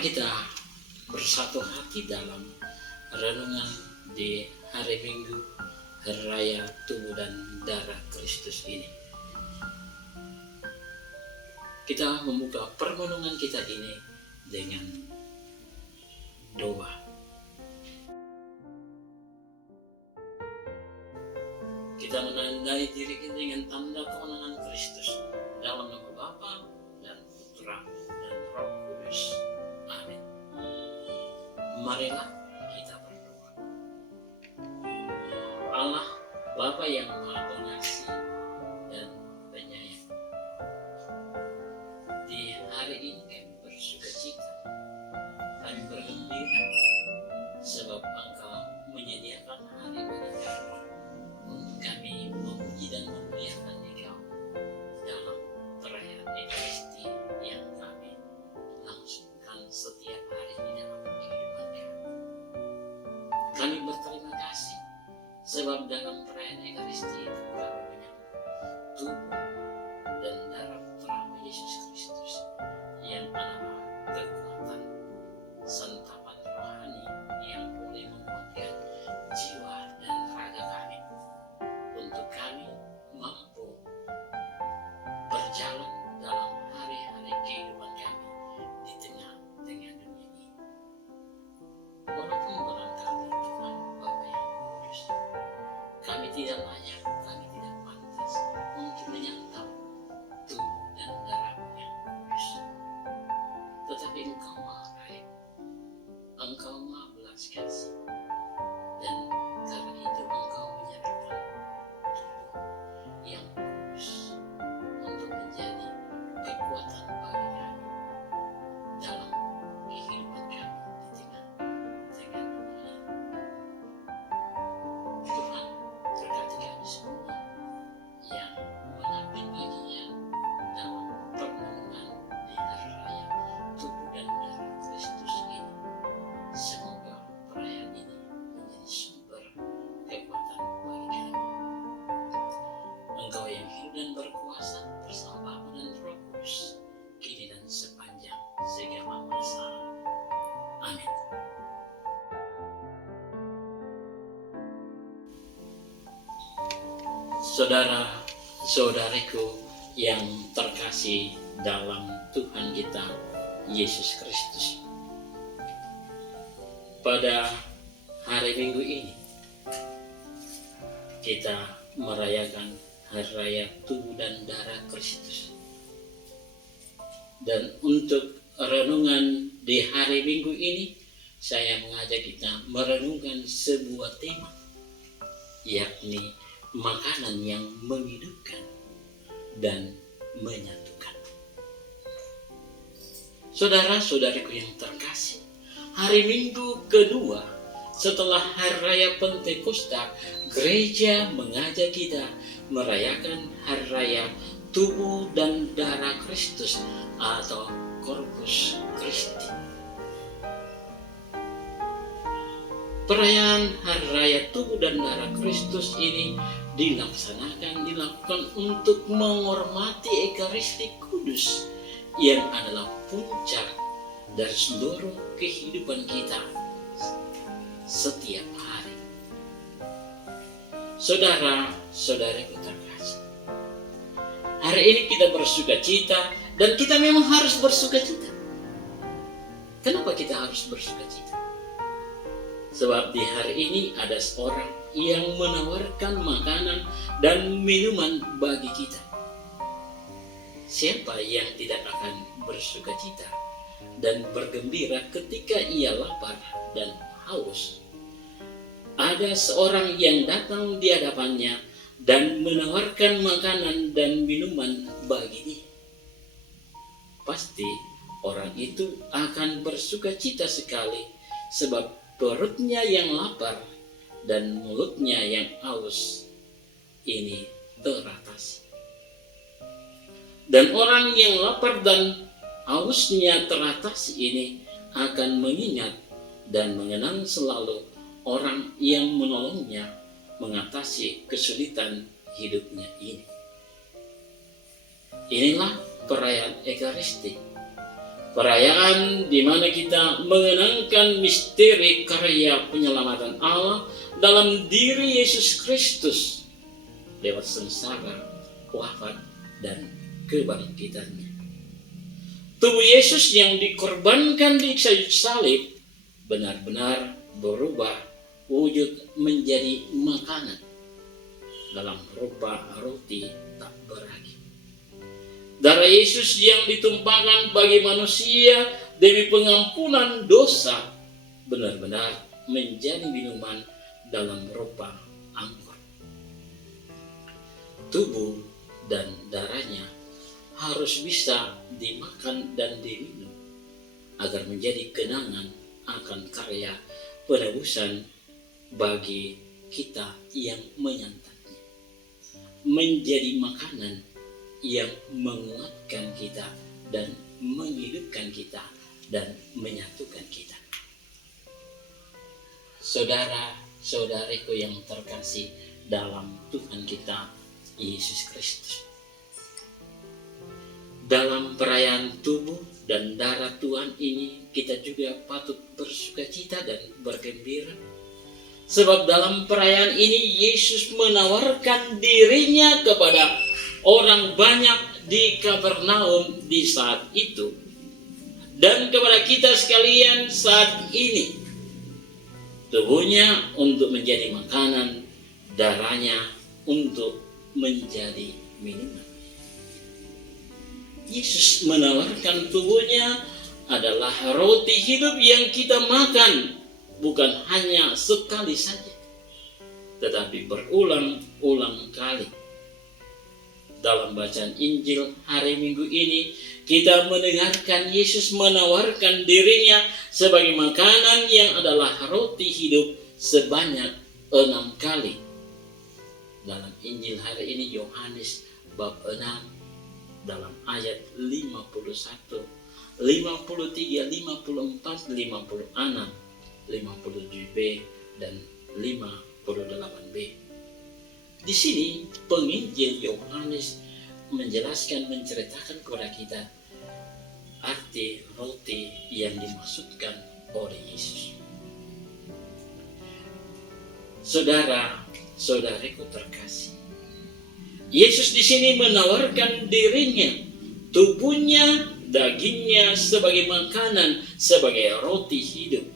Mari kita bersatu hati dalam renungan di hari Minggu, Hari Raya Tubuh dan Darah Kristus ini. Kita membuka permenungan kita ini dengan doa. Kita menandai diri kita dengan tanda kemenangan Kristus dalam nama Bapa dan Putra dan Roh Kudus. Amin. Marilah kita berdoa. Allah, Bapa yang Maha Pengasih dan Penyayang, di hari ini kami bersukacita, kami bergembira, sebab Engkau menyediakan hari bagi kami untuk kami memuji dan memuliakan Engkau dalam perayaan Ekaristi yang kami langsungkan setiap hari di dalam kehidupan kami. Kami berterima kasih sebab dalam perayaan Ekaristi itu kami menyambut tubuh dan darah Putra Yesus Kristus yang adalah kekuatan santapan rohani yang boleh menguatkan jiwa dan raga kami untuk kami mampu berjalan dalam hari-hari kehidupan kami di tengah-tengah dunia ini. Walaupun barangkali Tuhan Bapa yang Kudus, kami tidak layak, kami tidak pantas untuk menyantap tubuh dan darah yang kudus. Tetapi Engkau Maha baik, Engkau Maha belas kasih, dan karena itu Engkau menyerahkan tubuh yang kudus untuk menjadi kekuatan bagi kami dalam kehidupan kami di tengah-tengah dunia ini. Tuhan, berkati kami semua yang mengabdi baginya dalam permenungan di hari raya tubuh dan darah Kristus ini. Semoga perayaan ini menjadi sumber kekuatan bagi kami. Engkau yang hidup dan berkuasa bersama Bapa dan Roh Kudus, kini dan sepanjang segala masa. Amin. Saudara-saudariku yang terkasih dalam Tuhan kita Yesus Kristus, pada hari Minggu ini kita merayakan Hari Raya Tubuh dan Darah Kristus. Dan untuk renungan di hari Minggu ini, saya mengajak kita merenungkan sebuah tema, yakni makanan yang menghidupkan dan menyatukan. Saudara-saudariku yang terkasih, hari Minggu kedua setelah Hari Raya Pentakosta, gereja mengajak kita merayakan Hari Raya Tubuh dan Darah Kristus atau Corpus Christi. Perayaan Hari Raya Tubuh dan Darah Kristus ini dilakukan untuk menghormati Ekaristi Kudus yang adalah puncak dari seluruh kehidupan kita setiap hari. Saudara-saudariku terkasih, hari ini kita bersukacita dan kita memang harus bersukacita. Kenapa kita harus bersukacita? Sebab di hari ini ada seorang yang menawarkan makanan dan minuman bagi kita. Siapa yang tidak akan bersukacita dan bergembira ketika ia lapar dan haus? Ada seorang yang datang di hadapannya dan menawarkan makanan dan minuman bagi dia. Pasti orang itu akan bersukacita sekali, sebab perutnya yang lapar dan mulutnya yang haus ini teratasi. Dan orang yang lapar dan hausnya teratasi ini akan mengingat dan mengenang selalu orang yang menolongnya mengatasi kesulitan hidupnya ini. Inilah perayaan Ekaristi, Perayaan di mana kita mengenangkan misteri karya penyelamatan Allah dalam diri Yesus Kristus lewat sengsara, wafat, dan kebangkitannya. Tubuh Yesus yang dikorbankan di kayu salib benar-benar berubah wujud menjadi makanan dalam rupa roti tak beragi. Darah Yesus yang ditumpahkan bagi manusia demi pengampunan dosa benar-benar menjadi minuman dalam rupa anggur. Tubuh dan darahnya harus bisa dimakan dan diminum agar menjadi kenangan akan karya penebusan bagi kita yang menyantapnya, menjadi makanan yang menguatkan kita dan menghidupkan kita dan menyatukan kita. Saudara-saudariku yang terkasih dalam Tuhan kita Yesus Kristus, dalam perayaan tubuh dan darah Tuhan ini kita juga patut bersukacita dan bergembira. Sebab dalam perayaan ini Yesus menawarkan dirinya kepada orang banyak di Kapernaum di saat itu dan kepada kita sekalian saat ini. Tubuhnya untuk menjadi makanan, darahnya untuk menjadi minuman. Yesus menawarkan tubuhnya adalah roti hidup yang kita makan, bukan hanya sekali saja, tetapi berulang-ulang kali. Dalam bacaan Injil hari Minggu ini, kita mendengarkan Yesus menawarkan dirinya sebagai makanan yang adalah roti hidup sebanyak 6 kali. Dalam Injil hari ini Yohanes bab 6 dalam ayat 51, 53, 54, 56, 57b dan 58b. Di sini penginjil Yohanes menceritakan kepada kita arti roti yang dimaksudkan oleh Yesus. Saudara-saudariku terkasih, Yesus di sini menawarkan dirinya, tubuhnya, dagingnya sebagai makanan, sebagai roti hidup.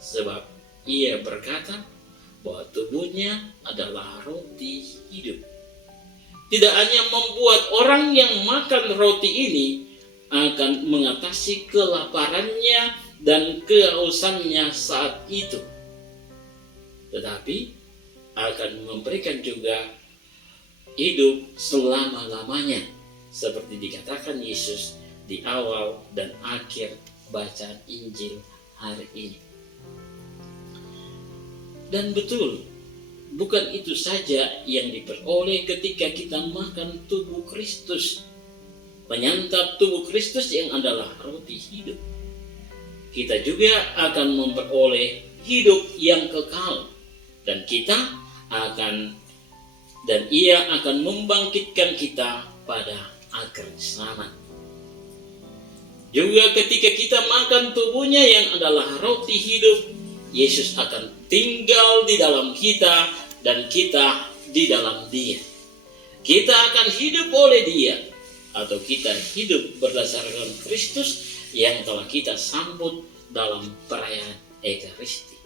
Sebab ia berkata bahwa tubuhnya adalah roti hidup. Tidak hanya membuat orang yang makan roti ini akan mengatasi kelaparannya dan kehausannya saat itu, tetapi akan memberikan juga hidup selama-lamanya, seperti dikatakan Yesus di awal dan akhir bacaan Injil hari ini. Dan betul, bukan itu saja yang diperoleh ketika kita makan tubuh Kristus, menyantap tubuh Kristus yang adalah roti hidup. Kita juga akan memperoleh hidup yang kekal, dan ia akan membangkitkan kita pada akhir zaman. Juga ketika kita makan tubuhnya yang adalah roti hidup, Yesus akan tinggal di dalam kita dan kita di dalam Dia. Kita akan hidup oleh Dia, atau kita hidup berdasarkan Kristus yang telah kita sambut dalam perayaan Ekaristi.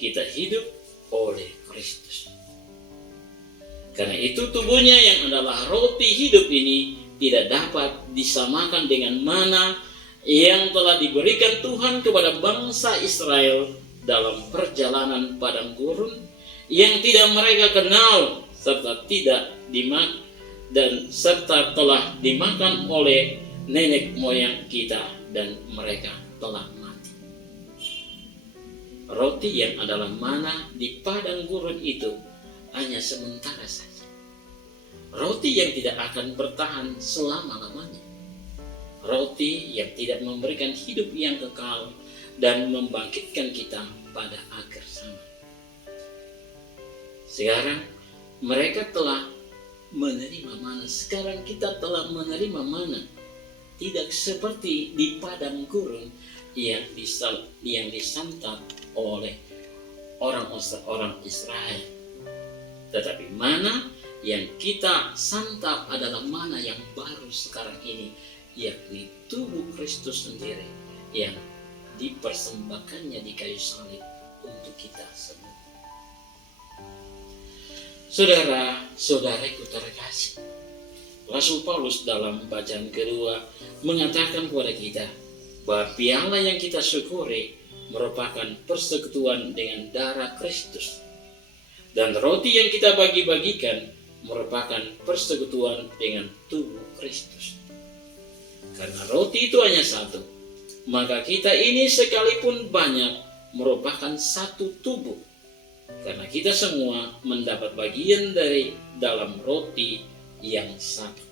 Kita hidup oleh Kristus. Karena itu tubuhnya yang adalah roti hidup ini tidak dapat disamakan dengan mana yang telah diberikan Tuhan kepada bangsa Israel dalam perjalanan padang gurun yang tidak mereka kenal serta telah dimakan oleh nenek moyang kita dan mereka telah mati. Roti yang adalah mana di padang gurun itu hanya sementara saja. Roti yang tidak akan bertahan selama-lamanya. Roti yang tidak memberikan hidup yang kekal dan membangkitkan kita pada akhir zaman. Sekarang mereka telah menerima mana. Sekarang kita telah menerima mana. tidak seperti di padang gurun yang disantap oleh orang Israel. Tetapi mana yang kita santap adalah mana yang baru sekarang ini, yakni tubuh Kristus sendiri yang dipersembahkannya di kayu salib untuk kita semua. Saudara-saudariku terkasih, Rasul Paulus dalam bacaan kedua mengatakan kepada kita bahwa piala yang kita syukuri merupakan persekutuan dengan darah Kristus, dan roti yang kita bagi-bagikan merupakan persekutuan dengan tubuh Kristus. Karena roti itu hanya satu, maka kita ini sekalipun banyak merupakan satu tubuh, karena kita semua mendapat bagian dari dalam roti yang satu.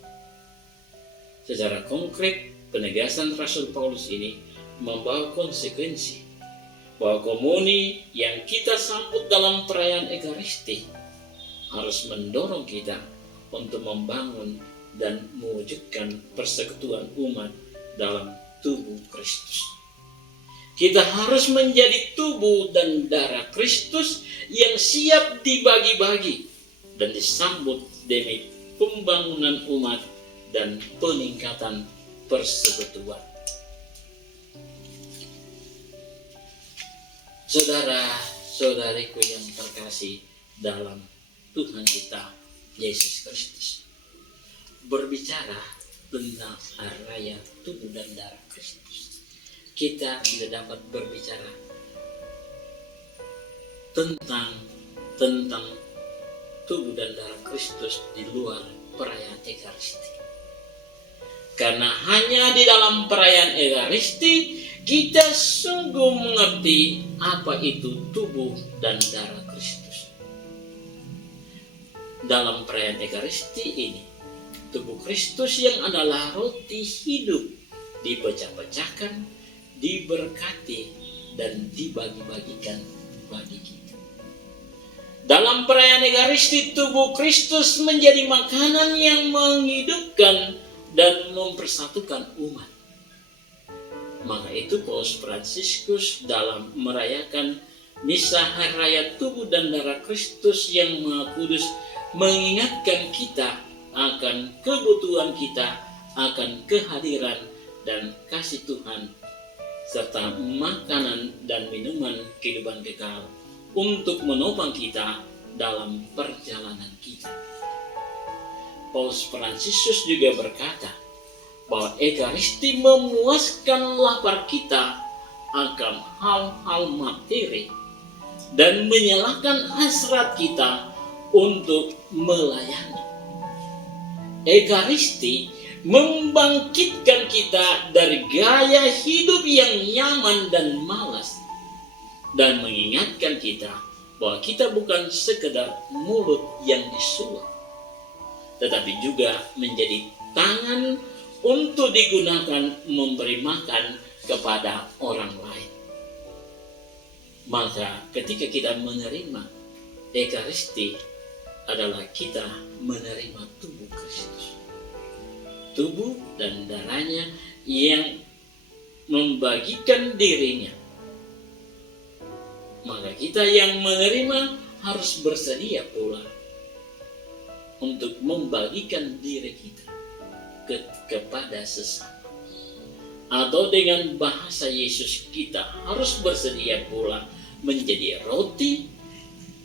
Secara konkret, penegasan Rasul Paulus ini membawa konsekuensi bahwa komuni yang kita sambut dalam perayaan Ekaristi harus mendorong kita untuk membangun dan mewujudkan persekutuan umat dalam tubuh Kristus. Kita harus menjadi tubuh dan darah Kristus yang siap dibagi-bagi dan disambut demi pembangunan umat dan peningkatan persekutuan. Saudara-saudariku yang terkasih dalam Tuhan kita Yesus Kristus, berbicara tentang hari raya tubuh dan darah Kristus, kita tidak dapat berbicara tentang tubuh dan darah Kristus di luar perayaan Ekaristi. Karena hanya di dalam perayaan Ekaristi kita sungguh mengerti apa itu tubuh dan darah Kristus. Dalam perayaan Ekaristi ini, tubuh Kristus yang adalah roti hidup dipecah-pecahkan, diberkati, dan dibagi-bagikan bagi kita. Dalam perayaan Ekaristi, tubuh Kristus menjadi makanan yang menghidupkan dan mempersatukan umat. Maka itu Paus Fransiskus dalam merayakan misa hari raya tubuh dan darah Kristus yang Maha Kudus mengingatkan kita akan kebutuhan kita akan kehadiran dan kasih Tuhan serta makanan dan minuman kehidupan kekal untuk menopang kita dalam perjalanan kita. Paus Fransiskus juga berkata bahwa Ekaristi memuaskan lapar kita akan hal-hal materi dan menyalakan hasrat kita untuk melayani. Ekaristi membangkitkan kita dari gaya hidup yang nyaman dan malas dan mengingatkan kita bahwa kita bukan sekedar mulut yang disuap, tetapi juga menjadi tangan untuk digunakan memberi makan kepada orang lain. Maka ketika kita menerima Ekaristi adalah kita menerima tubuh Kristus, tubuh dan darahnya yang membagikan dirinya. Maka kita yang menerima harus bersedia pula untuk membagikan diri kita kepada sesama. Atau dengan bahasa Yesus, kita harus bersedia pula menjadi roti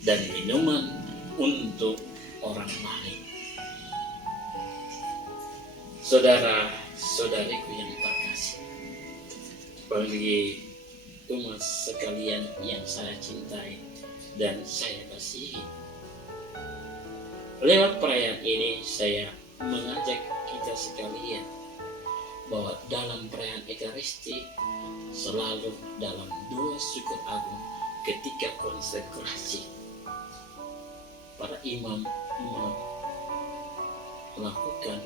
dan minuman untuk orang lain. Saudara-saudariku yang terkasih, bagi umat sekalian yang saya cintai dan saya kasihi, lewat perayaan ini saya mengajak kita sekalian bahwa dalam perayaan Ekaristi selalu dalam doa syukur agung ketika konsekrasi, para imam melakukan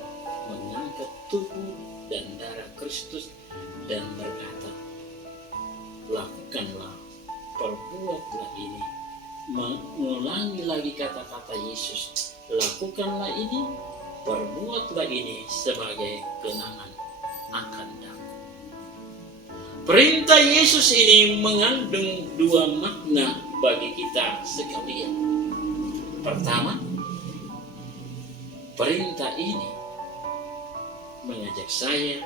mengangkat tubuh dan darah Kristus dan berkata, lakukanlah, perbuatlah ini. Mengulangi lagi kata-kata Yesus, lakukanlah ini, perbuatlah ini sebagai kenangan akan daku. Perintah Yesus ini mengandung dua makna bagi kita sekalian. Pertama, perintah ini mengajak saya,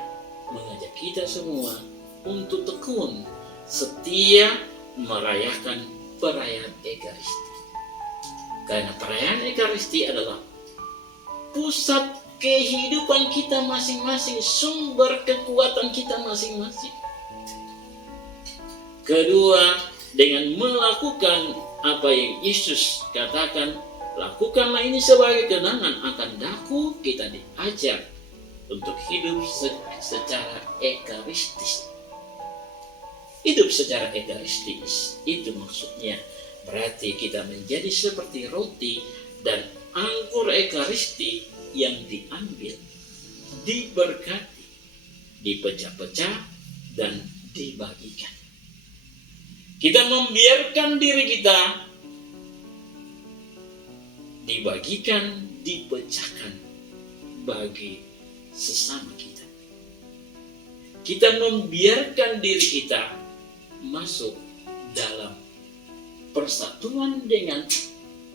mengajak kita semua untuk tekun setia merayakan perayaan Ekaristi. Karena perayaan Ekaristi adalah pusat kehidupan kita masing-masing, sumber kekuatan kita masing-masing. Kedua, dengan melakukan apa yang Yesus katakan, lakukanlah ini sebagai kenangan akan daku, kita diajar untuk hidup secara ekaristis. Hidup secara ekaristis itu maksudnya berarti kita menjadi seperti roti dan anggur ekaristi yang diambil, diberkati, dipecah-pecah dan dibagikan. Kita membiarkan diri kita dibagikan, dipecahkan bagi sesama kita. Kita membiarkan diri kita masuk dalam persatuan dengan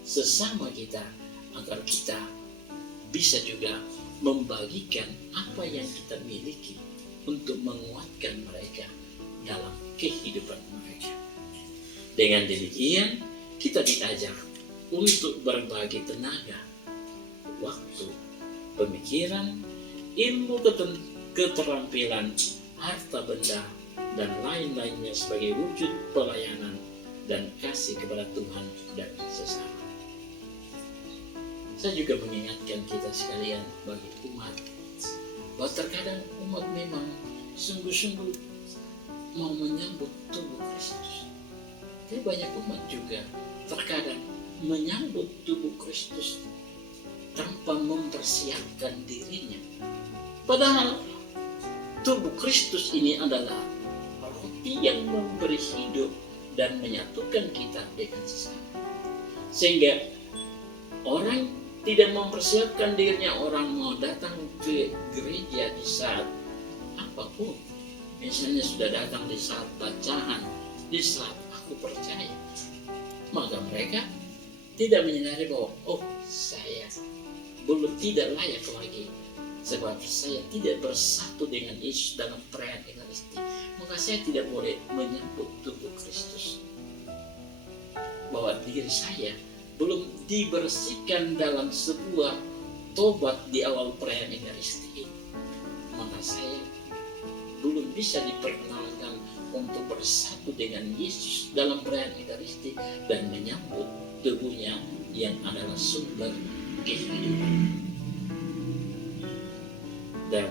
sesama kita agar kita bisa juga membagikan apa yang kita miliki untuk menguatkan mereka dalam kehidupan mereka. Dengan demikian kita diajar untuk berbagi tenaga, waktu, pemikiran, ilmu, keterampilan, harta benda, dan lain-lainnya sebagai wujud pelayanan dan kasih kepada Tuhan dan sesama. Saya juga mengingatkan kita sekalian bagi umat, bahwa terkadang umat memang sungguh-sungguh mau menyambut tubuh Kristus. Tapi banyak umat juga terkadang menyambut tubuh Kristus tanpa mempersiapkan dirinya. Padahal tubuh Kristus ini adalah roti yang memberi hidup dan menyatukan kita dengan sesama. Sehingga orang tidak mempersiapkan dirinya, orang mau datang ke gereja di saat apapun. Misalnya sudah datang di saat bacaan, di saat aku percaya. Maka mereka tidak menyadari bahwa saya belum tidak layak lagi sebab saya tidak bersatu dengan Yesus dalam perayaan Ekaristi. Maka saya tidak boleh menyambut tubuh Kristus. Bahwa diri saya belum dibersihkan dalam sebuah tobat di awal perayaan Ekaristi ini. Maka saya belum bisa diperkenalkan untuk bersatu dengan Yesus dalam perayaan Ekaristi dan menyambut tubuhnya yang adalah sumber kehidupan. Dan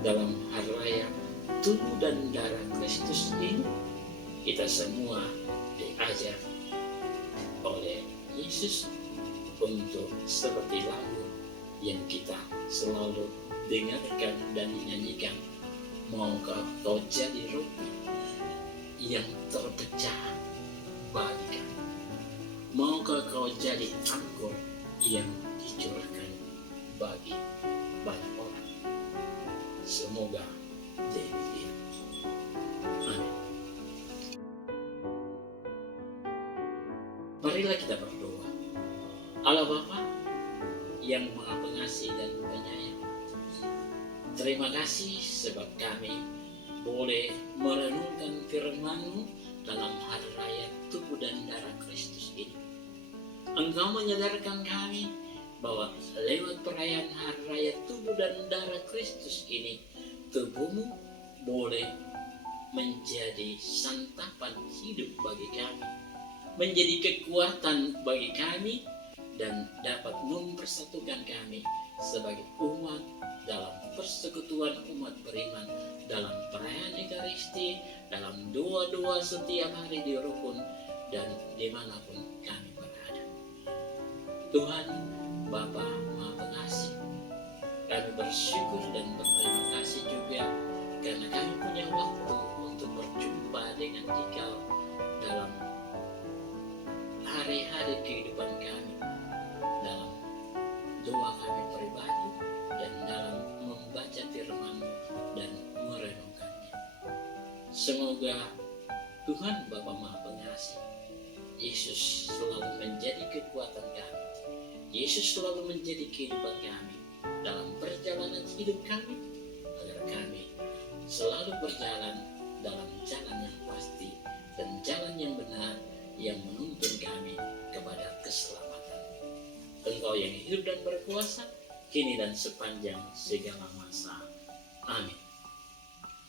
dalam hari raya tubuh dan darah Kristus ini, kita semua diajar oleh Yesus untuk seperti lagu yang kita selalu dengarkan dan nyanyikan, maukah kau jadi roti yang terpecah bagikan, maukah kau jadi anggur yang dicurahkan bagi banyak orang. Semoga demikian. Amin. Marilah kita berdoa. Allah Bapa yang Maha Pengasih dan Penyayang, terima kasih sebab kami boleh merenungkan firman-Mu dalam hari raya tubuh dan darah Kristus ini. Engkau menyadarkan kami bahwa lewat perayaan hari raya tubuh dan darah Kristus ini, tubuh-Mu boleh menjadi santapan hidup bagi kami, menjadi kekuatan bagi kami, dan dapat mempersatukan kami sebagai umat dalam persekutuan umat beriman, dalam perayaan Ekaristi, dalam doa-doa setiap hari di rukun, dan dimanapun kami berada. Tuhan Bapa Maha Pengasih, kami bersyukur dan berterima kasih juga karena kami punya waktu untuk berjumpa dengan Dikau dalam hari-hari kehidupan kami, dalam doa kami pribadi dan dalam membaca firman dan Semoga Tuhan Bapa Maha Pengasih, Yesus selalu menjadi kekuatan kami. Yesus selalu menjadi kehidupan kami dalam perjalanan hidup kami, agar kami selalu berjalan dalam jalan yang pasti dan jalan yang benar yang menuntun kami kepada keselamatan. Engkau yang hidup dan berkuasa, kini dan sepanjang segala masa. Amin.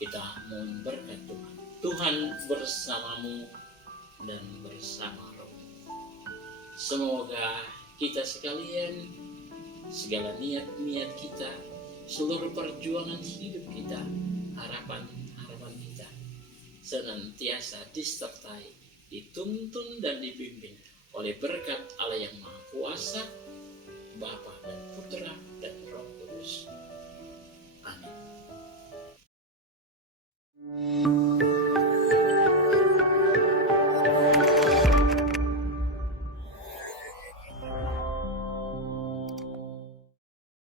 Kita mohon berkat Tuhan. Tuhan bersamamu dan bersama rohmu. Semoga kita sekalian, segala niat-niat kita, seluruh perjuangan hidup kita, harapan-harapan kita, senantiasa disertai, dituntun dan dibimbing oleh berkat Allah yang Maha Kuasa,